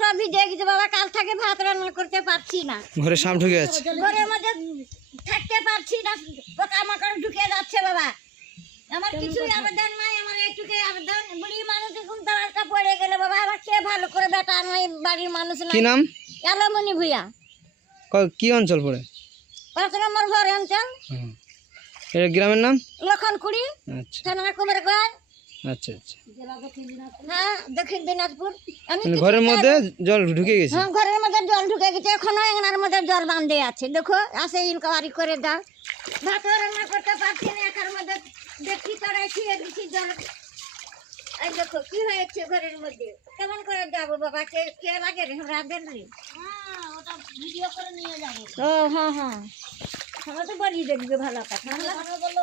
সব ভিজে গেছে বাবা, কাল থেকে ভাত রান্না করতে পারছি না, ঘরে সাপ ঢুকে আছে। ঘরের মধ্যে থাকতে পারছি না, পোকামাকড় ঢুকে যাচ্ছে বাবা। আমার কিছুই আবেদন নাই, আমার এইটুকু আবেদন, বুড়ি মানুষ এখন দাঁড়াটা পড়ে গেলে বাবা আমার কে ভালো করে বেটা নাই, বাড়ির মানুষ নাই। কি নাম? এলোমনি ভুইয়া, কি অঞ্চল পড়ে? 5 নম্বর ঘর অঞ্চল। এটা গ্রামের নাম? লক্ষণকুড়ি, আচ্ছা থানা কুমারগঞ্জ, আচ্ছা আচ্ছা। হ্যাঁ দক্ষিণ দিনাজপুর। আমি মানে ঘরের মধ্যে জল ঢুকে গেছে? হ্যাঁ ঘরের মধ্যে জল ঢুকে গেছে, এখনো এনার মধ্যে জল বাঁধে আছে। দেখো আসে ইনকোয়ারি করে দাও, ভাত রান্না করতে পারছি না, এখার মধ্যে দেখি চড়াইছি দিচ্ছি জল। এই দেখো কি হয়েছে ঘরের মধ্যে, কেমন করে যাবো বাবা, কে কে লাগে রে রাধেন রে? ওটা ভিডিও করে নিয়ে যাবো। ও হ্যাঁ হ্যাঁ, আমরা তো বলি দেখবে ভালো কথা। বললো